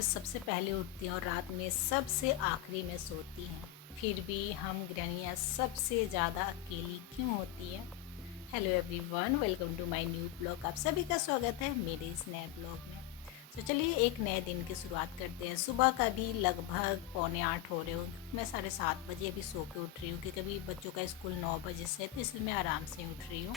में सबसे पहले उठती हैं और रात में सबसे आखिरी में सोती हैं, फिर भी हम गृहणियाँ सबसे ज़्यादा अकेली क्यों होती हैं? Hello everyone, welcome to my new blog. आप सभी का स्वागत है मेरे इस नए ब्लॉग में। तो चलिए एक नए दिन की शुरुआत करते हैं। सुबह का भी लगभग 7:45 हो रहे हो। मैं 7:30 बजे अभी सो के उठ रही हूँ क्योंकि अभी बच्चों का स्कूल 9 बजे से है, तो इसलिए मैं आराम से उठ रही हूँ।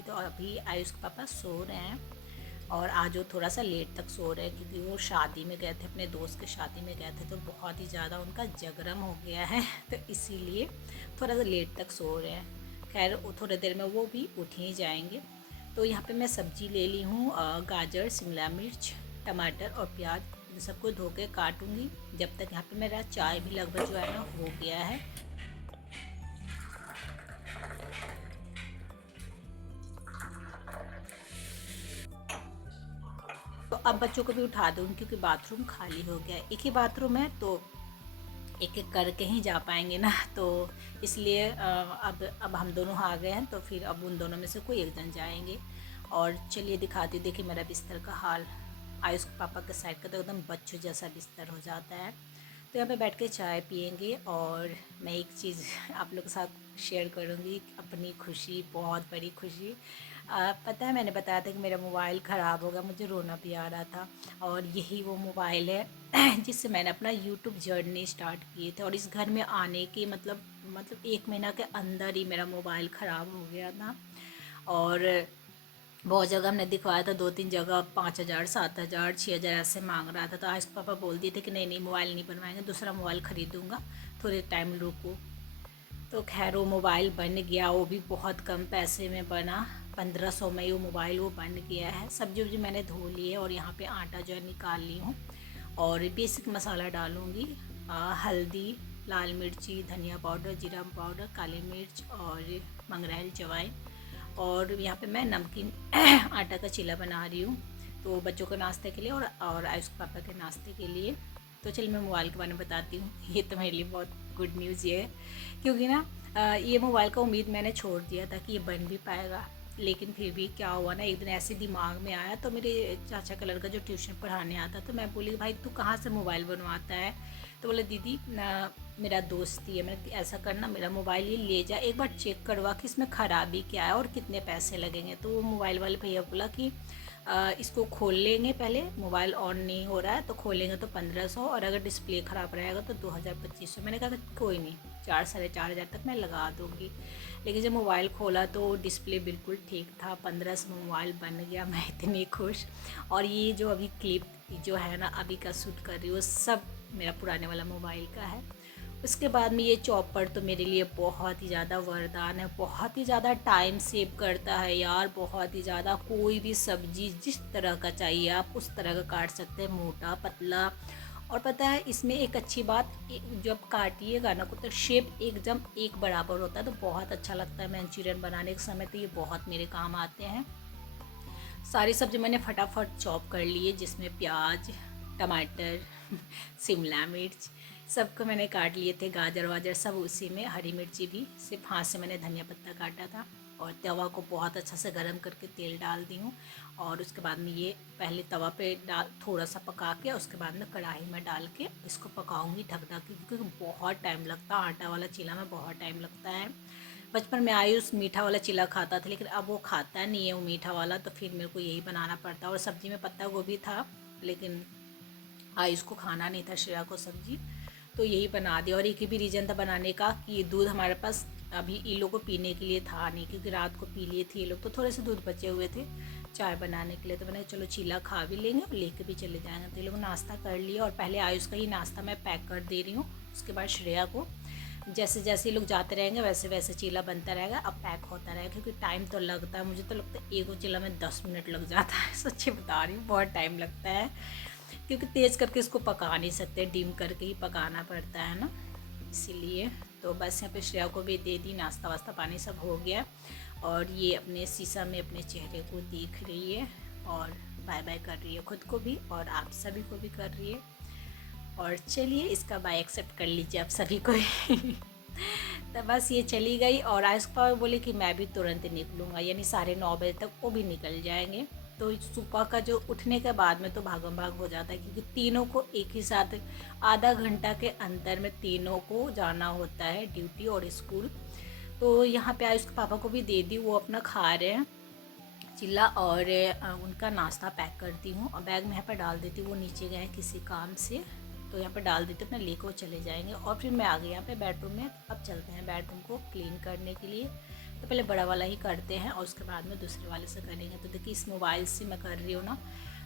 तो अभी आयुष के पापा सो रहे हैं और आज वो थोड़ा सा लेट तक सो रहे हैं क्योंकि वो शादी में गए थे, अपने दोस्त के शादी में गए थे, तो बहुत ही ज़्यादा उनका जगरम हो गया है तो इसीलिए थोड़ा सा लेट तक सो रहे हैं। खैर वो थोड़ी देर में वो भी उठ ही जाएंगे। तो यहाँ पे मैं सब्ज़ी ले ली हूँ, गाजर, शिमला मिर्च, टमाटर और प्याज। इन सबको धो के काटूँगी। जब तक यहाँ पे मेरा चाय भी लगभग जो है ना हो गया है। तो अब बच्चों को भी उठा दूँ क्योंकि बाथरूम खाली हो गया है। एक ही बाथरूम है तो एक एक करके ही जा पाएंगे ना, तो इसलिए अब हम दोनों आ गए हैं, तो फिर अब उन दोनों में से कोई एक जन जाएंगे। और चलिए दिखाती हूँ, देखिए मेरा बिस्तर का हाल। आयुष पापा के साइड का तो एकदम बच्चों जैसा बिस्तर हो जाता है। तो यहाँ पे बैठ के चाय पियेंगे और मैं एक चीज़ आप लोग के साथ शेयर करूँगी, अपनी खुशी, बहुत बड़ी खुशी। पता है मैंने बताया था कि मेरा मोबाइल ख़राब हो गया, मुझे रोना भी आ रहा था। और यही वो मोबाइल है जिससे मैंने अपना यूट्यूब जर्नी स्टार्ट किए थे, और इस घर में आने के मतलब 1 महीना के अंदर ही मेरा मोबाइल ख़राब हो गया था। और बहुत जगह हमने दिखवाया था, 2-3 जगह 5,000, 7,000, 6,000 ऐसे मांग रहा था। तो आज पापा बोल दिए थे कि नहीं नहीं, मोबाइल नहीं बनवाएंगे, दूसरा मोबाइल ख़रीदूँगा, थोड़े टाइम रुको। तो खैर वो मोबाइल बन गया, वो भी बहुत कम पैसे में बना। 1500 में वो मोबाइल वो बन गया है। सब्जी वब्जी मैंने धो ली है और यहाँ पे आटा जो है निकाल ली हूँ। और बेसिक मसाला डालूँगी, हल्दी, लाल मिर्ची, धनिया पाउडर, जीरा पाउडर, काली मिर्च और मंगरेल जवाइन। और यहाँ पे मैं नमकीन आटा का चीला बना रही हूँ, तो बच्चों के नाश्ते के लिए और आयुष के पापा के नाश्ते के लिए। तो चलिए मैं मोबाइल के बारे में बताती हूँ। ये तो मेरे लिए बहुत गुड न्यूज़ ये है क्योंकि ना ये मोबाइल का उम्मीद मैंने छोड़ दिया था कि ये बन भी पाएगा, लेकिन फिर भी क्या हुआ ना, एक दिन ऐसे दिमाग में आया। तो मेरे चाचा का लड़का जो ट्यूशन पढ़ाने आता, तो मैं बोली भाई तू कहाँ से मोबाइल बनवाता है? तो बोले दीदी मेरा दोस्त ही है। मैंने ऐसा करना, मेरा मोबाइल ये ले जा, एक बार चेक करवा कि इसमें ख़राबी क्या है और कितने पैसे लगेंगे। तो वो मोबाइल वाले भैया बोला कि इसको खोल लेंगे, पहले मोबाइल ऑन नहीं हो रहा है तो खोलेंगे तो 1500, और अगर डिस्प्ले ख़राब रहेगा तो 2000-2500। मैंने कहा कि कोई नहीं, 4-4.5 हज़ार तक मैं लगा दूँगी। लेकिन जब मोबाइल खोला तो डिस्प्ले बिल्कुल ठीक था, 1500 में मोबाइल बन गया। मैं इतनी खुश। और ये जो अभी क्लिप जो है ना अभी का शूट कर रही हूँ, सब मेरा पुराने वाला मोबाइल का है। उसके बाद में ये चॉपर तो मेरे लिए बहुत ही ज़्यादा वरदान है, बहुत ही ज़्यादा टाइम सेव करता है यार, बहुत ही ज़्यादा। कोई भी सब्जी जिस तरह का चाहिए आप उस तरह का काट सकते हैं, मोटा पतला। और पता है इसमें एक अच्छी बात, जब काटिएगा ना तो शेप एकदम एक बराबर होता है, तो बहुत अच्छा लगता है। मंचूरियन बनाने के समय तो ये बहुत मेरे काम आते हैं। सारी सब्ज़ी मैंने फटाफट चॉप कर ली है, जिसमें प्याज, टमाटर, शिमला मिर्च सबको मैंने काट लिए थे, गाजर वाजर सब उसी में, हरी मिर्ची भी सिर्फ हाथ से मैंने धनिया पत्ता काटा था। और तवा को बहुत अच्छा से गर्म करके तेल डाल दी हूँ। और उसके बाद में ये पहले तवा पे डाल थोड़ा सा पका के, उसके बाद में कढ़ाई में डाल के इसको पकाऊंगी ढक ढक के, क्योंकि बहुत टाइम लगता है। आटा वाला चीला में बहुत टाइम लगता है। बचपन में आयुष मीठा वाला चिल्ला खाता था, लेकिन अब वो खाता नहीं है वो मीठा वाला, तो फिर मेरे को यही बनाना पड़ता है। और सब्ज़ी में पत्ता गोभी था, लेकिन आयुष को खाना नहीं था, श्रेया को सब्ज़ी, तो यही बना दिया। और एक ही भी रीज़न था बनाने का कि दूध हमारे पास अभी इन लोगों को पीने के लिए था नहीं, क्योंकि रात को पी लिए थे ये लोग, तो थोड़े से दूध बचे हुए थे चाय बनाने के लिए। तो मैंने चलो चीला खा भी लेंगे और लेके भी चले जाएंगे। तो ये लोग नाश्ता कर लिया, और पहले आयुष का ही नाश्ता मैं पैक कर दे रही हूँ, उसके बाद श्रेया को। जैसे जैसे लोग जाते रहेंगे वैसे वैसे चीला बनता रहेगा, अब पैक होता रहेगा, क्योंकि टाइम तो लगता है। मुझे तो लगता है एक चीला में 10 मिनट लग जाता है, सच्ची बता रही हूँ, बहुत टाइम लगता है। क्योंकि तेज़ करके इसको पका नहीं सकते, डिम करके ही पकाना पड़ता है ना, इसीलिए। तो बस यहाँ पे श्रेया को भी दे दी, नाश्ता वास्ता पानी सब हो गया और ये अपने शीशा में अपने चेहरे को देख रही है और बाय बाय कर रही है खुद को भी और आप सभी को भी कर रही है। और चलिए इसका बाय एक्सेप्ट कर लीजिए आप सभी को तो बस ये चली गई और आयुष पापा बोले कि मैं भी तुरंत निकलूँगा, यानी 9:30 बजे तक वो भी निकल जाएंगे। तो सुबह का जो उठने के बाद में तो भागम भाग हो जाता है, क्योंकि तीनों को एक ही साथ आधा घंटा के अंतर में तीनों को जाना होता है ड्यूटी और स्कूल। तो यहाँ पे आयुष के पापा को भी दे दी, वो अपना खा रहे हैं चिल्ला और उनका नाश्ता पैक करती हूँ और बैग में यहाँ पर डाल देती हूँ। वो नीचे गए हैं किसी काम से, तो यहाँ पे डाल देते अपना लेकर वो चले जाएंगे। और फिर मैं आ गई यहाँ पे बेडरूम में। अब चलते हैं बेडरूम को क्लीन करने के लिए। तो पहले बड़ा वाला ही करते हैं और उसके बाद में दूसरे वाले से करेंगे। तो देखिए इस मोबाइल से मैं कर रही हूँ ना,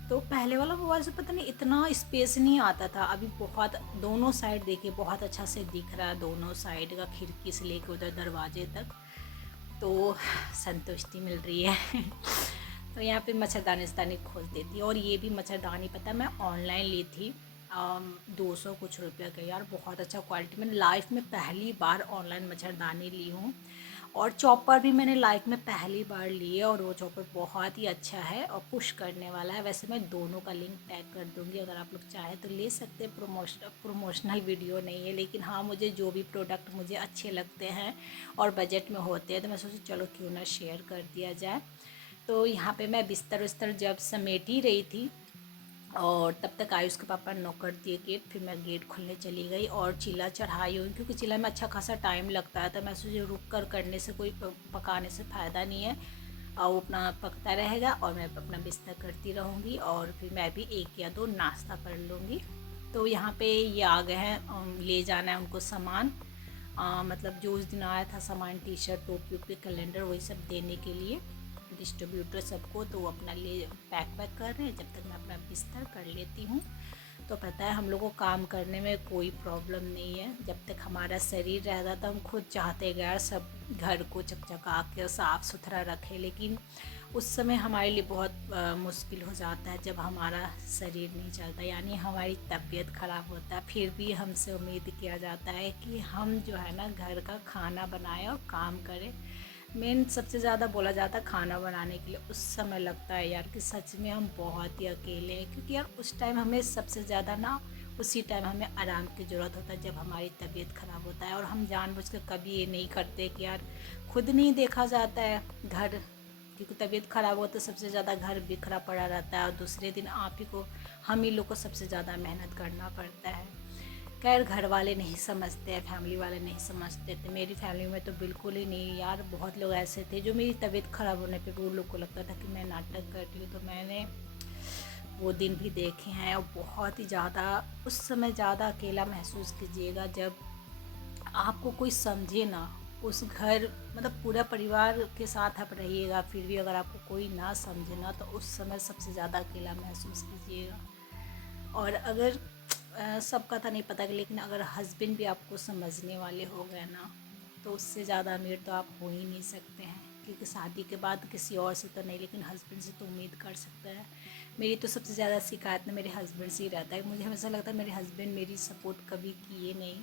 तो पहले वाला मोबाइल से पता नहीं इतना स्पेस नहीं आता था, अभी बहुत दोनों साइड देखिए बहुत अच्छा से दिख रहा है, दोनों साइड का खिड़की से लेकर उधर दरवाजे तक, तो संतुष्टि मिल रही है तो यहाँ पे मच्छरदानी खोल देती है। और ये भी मच्छरदानी पता है मैं ऑनलाइन ली थी 200 कुछ रुपये का, यार बहुत अच्छा क्वालिटी। मैंने लाइफ में पहली बार ऑनलाइन मच्छरदानी ली हूँ। और चॉपर भी मैंने लाइफ में पहली बार ली है और वो चॉपर बहुत ही अच्छा है और पुश करने वाला है। वैसे मैं दोनों का लिंक टैग कर दूँगी, अगर आप लोग चाहें तो ले सकते हैं। प्रमोशनल वीडियो नहीं है, लेकिन हाँ मुझे जो भी प्रोडक्ट मुझे अच्छे लगते हैं और बजट में होते हैं तो मैं सोची चलो क्यों ना शेयर कर दिया जाए। तो यहाँ पे मैं बिस्तर उस्तर जब समेट ही रही थी और तब तक आयुष के पापा नॉक कर दिए गेट, फिर मैं गेट खोलने चली गई और चीला चढ़ाई हुई, क्योंकि चीला में अच्छा खासा टाइम लगता है। तो मैं सोची रुक कर करने से कोई पकाने से फ़ायदा नहीं है, और वो अपना पकता रहेगा और मैं अपना बिस्तर करती रहूँगी और फिर मैं भी 1 या 2 नाश्ता कर लूँगी। तो यहाँ पे ये आ गए हैं, ले जाना है उनको सामान, मतलब जो उस दिन आया था सामान, टी शर्ट टोपी वोपी कैलेंडर वही सब देने के लिए डिस्ट्रीब्यूटर सबको। तो वो अपना ले पैक वैक कर रहे हैं, जब तक मैं अपना बिस्तर कर लेती हूँ। तो पता है हम लोगों को काम करने में कोई प्रॉब्लम नहीं है, जब तक हमारा शरीर रहता था हम खुद चाहते गए सब घर को चकचका के साफ़ सुथरा रखें, लेकिन उस समय हमारे लिए बहुत मुश्किल हो जाता है जब हमारा शरीर नहीं चलता, यानी हमारी तबीयत ख़राब होता है। फिर भी हमसे उम्मीद किया जाता है कि हम जो है ना घर का खाना बनाएं और काम करें। मेन सबसे ज़्यादा बोला जाता है खाना बनाने के लिए। उस समय लगता है यार कि सच में हम बहुत ही अकेले हैं, क्योंकि यार उस टाइम हमें सबसे ज़्यादा ना उसी टाइम हमें आराम की ज़रूरत होता है जब हमारी तबीयत ख़राब होता है। और हम जानबूझकर कभी ये नहीं करते कि यार खुद नहीं देखा जाता है घर, क्योंकि तबीयत ख़राब हो तो सबसे ज़्यादा घर बिखरा पड़ा रहता है और दूसरे दिन आप ही को हम ही लोग को सबसे ज़्यादा मेहनत करना पड़ता है। खैर घर वाले नहीं समझते हैं, फैमिली वाले नहीं समझते थे। मेरी फैमिली में तो बिल्कुल ही नहीं यार, बहुत लोग ऐसे थे जो मेरी तबीयत ख़राब होने पे भी उन लोग को लगता था कि मैं नाटक कर रही हूँ। तो मैंने वो दिन भी देखे हैं और बहुत ही ज़्यादा उस समय ज़्यादा अकेला महसूस कीजिएगा जब आपको कोई समझे ना। उस घर मतलब पूरा परिवार के साथ आप रहिएगा, फिर भी अगर आपको कोई ना समझे ना तो उस समय सबसे ज़्यादा अकेला महसूस कीजिएगा। और अगर सबका था नहीं पता, लेकिन अगर हस्बैंड भी आपको समझने वाले हो गए ना तो उससे ज़्यादा अमीर तो आप हो ही नहीं सकते हैं, क्योंकि शादी के बाद किसी और से तो नहीं, लेकिन हस्बैंड से तो उम्मीद कर सकते हैं। मेरी तो सबसे ज़्यादा शिकायत ना मेरे हस्बैंड से ही रहता है। मुझे हमेशा लगता है मेरे हस्बैंड मेरी सपोर्ट कभी किए नहीं,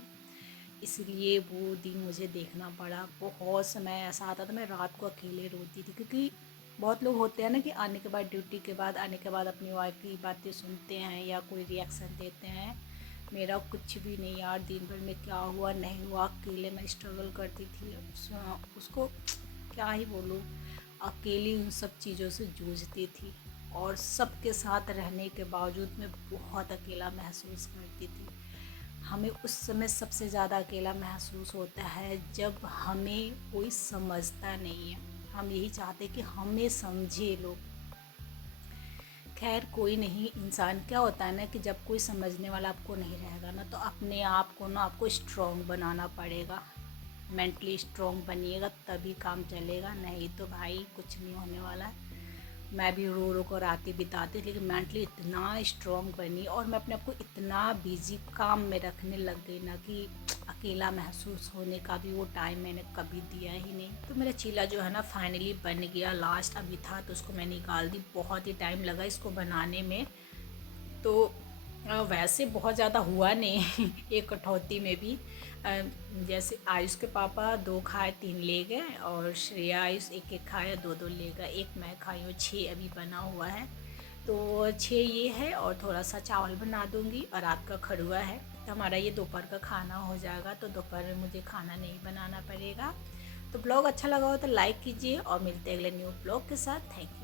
इसलिए वो दिन मुझे देखना पड़ा। बहुत समय ऐसा आता था मैं रात को अकेले रोती थी, क्योंकि बहुत लोग होते हैं ना कि आने के बाद ड्यूटी के बाद आने के बाद अपनी वाइफ की बातें सुनते हैं या कोई रिएक्शन देते हैं। मेरा कुछ भी नहीं यार, दिन भर में क्या हुआ नहीं हुआ अकेले मैं स्ट्रगल करती थी। उसको क्या ही बोलूँ, अकेली उन सब चीज़ों से जूझती थी और सबके साथ रहने के बावजूद मैं बहुत अकेला महसूस करती थी। हमें उस समय सबसे ज़्यादा अकेला महसूस होता है जब हमें कोई समझता नहीं है। हम यही चाहते कि हमें समझे लोग। खैर कोई नहीं, इंसान क्या होता है ना कि जब कोई समझने वाला आपको नहीं रहेगा ना तो अपने आप को ना आपको स्ट्रॉन्ग बनाना पड़ेगा। मेंटली स्ट्रॉन्ग बनिएगा तभी काम चलेगा, नहीं तो भाई कुछ नहीं होने वाला है। मैं भी रो रो कर रातें बिताती, लेकिन मेंटली इतना स्ट्रॉन्ग बनी और मैं अपने आप को इतना बिजी काम में रखने लग गई ना कि अकेला महसूस होने का भी वो टाइम मैंने कभी दिया ही नहीं। तो मेरा चीला जो है ना फाइनली बन गया। लास्ट अभी था तो उसको मैं निकाल दी, बहुत ही टाइम लगा इसको बनाने में। तो वैसे बहुत ज़्यादा हुआ नहीं एक कटौती में भी। जैसे आयुष के पापा 2 खाए 3 ले गए, और श्रेया आयुष एक एक खाया 2 2 ले गए, एक मैं खाई हूँ, 6 अभी बना हुआ है। तो 6 ये है, और थोड़ा सा चावल बना दूँगी, और रात का खड़ुआ है। तो हमारा ये दोपहर का खाना हो जाएगा, तो दोपहर में मुझे खाना नहीं बनाना पड़ेगा। तो ब्लॉग अच्छा लगा हो तो लाइक कीजिए, और मिलते हैं अगले न्यू ब्लॉग के साथ। Thank you.